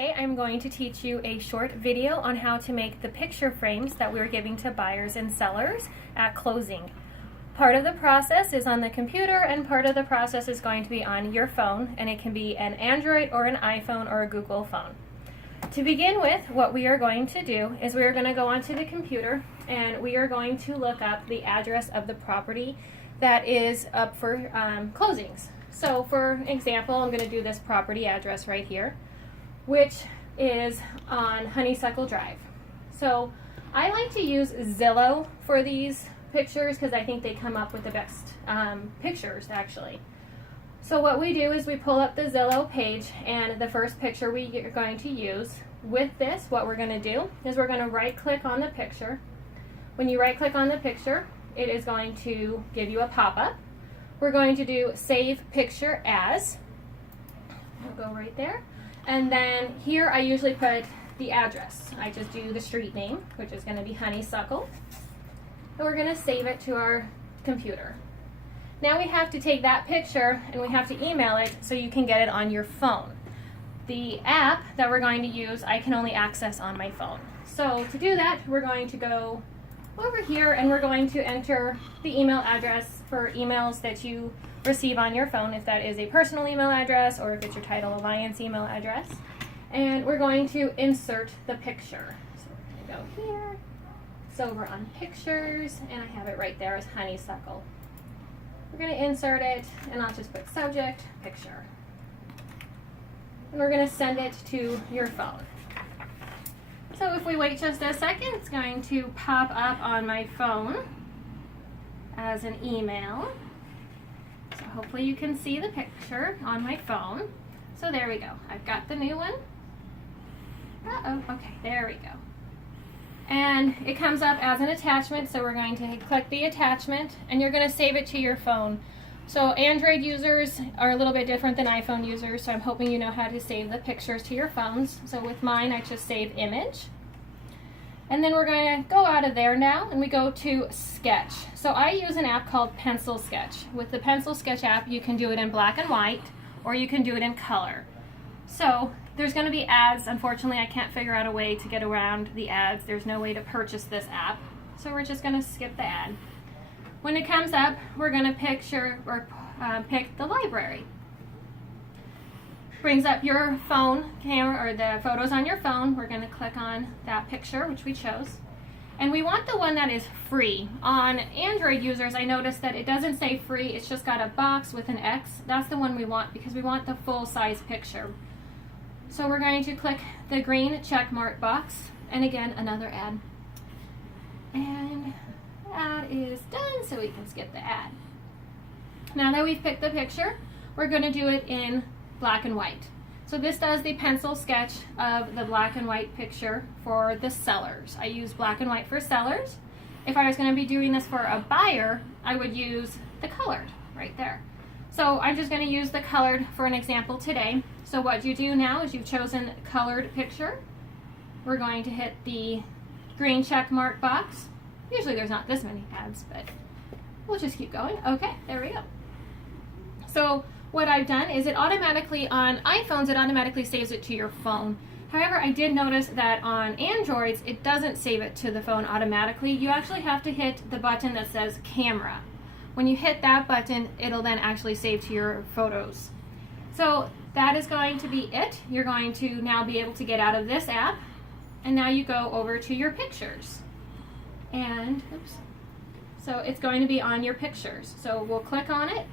Today I'm going to teach you a short video on how to make the picture frames that we're giving to buyers and sellers at closing. Part of the process is on the computer and part of the process is going to be on your phone, and it can be an Android or an iPhone or a Google phone. To begin with, what we are going to do is we are going to go onto the computer and we are going to look up the address of the property that is up for closings. So for example, I'm going to do this property address right here, which is on Honeysuckle Drive. So I like to use Zillow for these pictures because I think they come up with the best pictures actually. So what we do is we pull up the Zillow page, and the first picture we are going to use with this, what we're going to do is we're going to right click on the picture. When you right click on the picture, it is going to give you a pop-up. We're going to do Save Picture As. We'll go right there. And then here I usually put the address. I just do the street name, which is going to be Honeysuckle. And we're going to save it to our computer. Now we have to take that picture and we have to email it so you can get it on your phone. The app that we're going to use, I can only access on my phone. So to do that, we're going to go over here and we're going to enter the email address for emails that you receive on your phone, if that is a personal email address or if it's your Title Alliance email address. And we're going to insert the picture. So we're going to go here. It's over on pictures, and I have it right there as Honeysuckle. We're going to insert it, and I'll just put subject, picture. And we're going to send it to your phone. So if we wait just a second, it's going to pop up on my phone as an email. So hopefully you can see the picture on my phone. So there we go. I've got the new one. Uh-oh, okay, there we go. And it comes up as an attachment, so we're going to click the attachment, and you're going to save it to your phone. So Android users are a little bit different than iPhone users, so I'm hoping you know how to save the pictures to your phones. So with mine, I just save image. And then we're going to go out of there now, and we go to Sketch. So I use an app called Pencil Sketch. With the Pencil Sketch app, you can do it in black and white, or you can do it in color. So there's going to be ads. Unfortunately, I can't figure out a way to get around the ads. There's no way to purchase this app. So we're just going to skip the ad. When it comes up, we're going to pick the library. Brings up your phone camera or the photos on your phone. We're going to click on that picture, which we chose. And we want the one that is free. On Android users, I noticed that it doesn't say free. It's just got a box with an X. That's the one we want because we want the full-size picture. So we're going to click the green check mark box, and again, another ad. And that is done, so we can skip the ad. Now that we've picked the picture, we're going to do it in black and white. So this does the pencil sketch of the black and white picture for the sellers. I use black and white for sellers. If I was going to be doing this for a buyer, I would use the colored right there. So I'm just going to use the colored for an example today. So what you do now is you've chosen colored picture. We're going to hit the green check mark box. Usually there's not this many ads, but we'll just keep going. Okay, there we go. So what I've done is it automatically, on iPhones, it automatically saves it to your phone. However, I did notice that on Androids, it doesn't save it to the phone automatically. You actually have to hit the button that says camera. When you hit that button, it'll then actually save to your photos. So that is going to be it. You're going to now be able to get out of this app, and now you go over to your pictures. And, oops. So it's going to be on your pictures. So we'll click on it,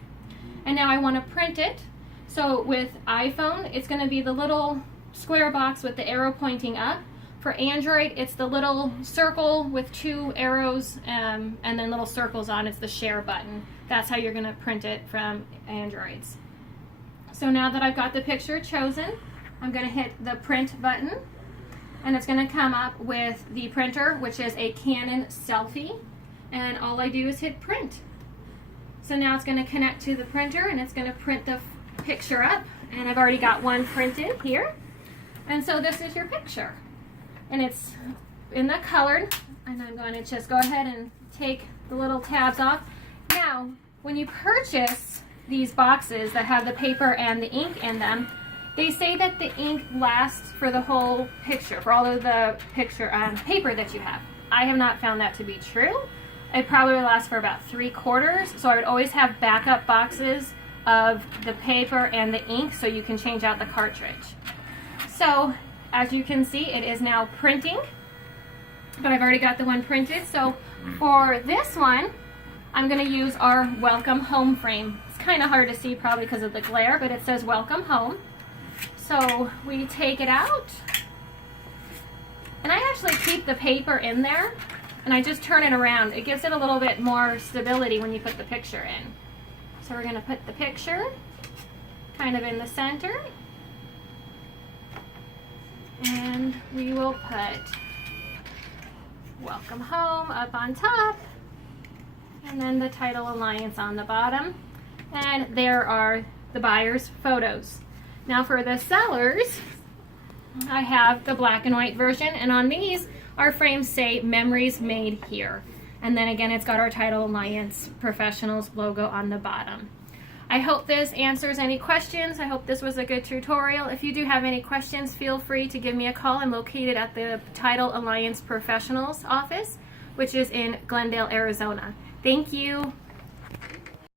and now I want to print it. So with iPhone, it's going to be the little square box with the arrow pointing up. For Android, it's the little circle with two arrows and then little circles on. It's the share button. That's how you're going to print it from Androids. So now that I've got the picture chosen, I'm going to hit the print button, and it's going to come up with the printer, which is a Canon Selphy, and all I do is hit print. So now it's going to connect to the printer, and it's going to print the picture up, and I've already got one printed here. And so this is your picture. And it's in the colored, and I'm going to just go ahead and take the little tabs off. Now, when you purchase these boxes that have the paper and the ink in them, They say that the ink lasts for the whole picture, for all of the picture paper that you have. I have not found that to be true. It probably lasts for about 3/4, so I would always have backup boxes of the paper and the ink so you can change out the cartridge. So as you can see, it is now printing, but I've already got the one printed. So for this one, I'm going to use our Welcome Home frame. It's kind of hard to see probably because of the glare, but it says Welcome Home. So we take it out, and I actually keep the paper in there, and I just turn it around. It gives it a little bit more stability when you put the picture in. So we're going to put the picture kind of in the center, and we will put Welcome Home up on top, and then the Title Alliance on the bottom. And there are the buyer's photos. Now for the sellers, I have the black and white version, and on these, our frames say Memories Made Here. And then again, it's got our Title Alliance Professionals logo on the bottom. I hope this answers any questions. I hope this was a good tutorial. If you do have any questions, feel free to give me a call. I'm located at the Title Alliance Professionals office, which is in Glendale, Arizona. Thank you.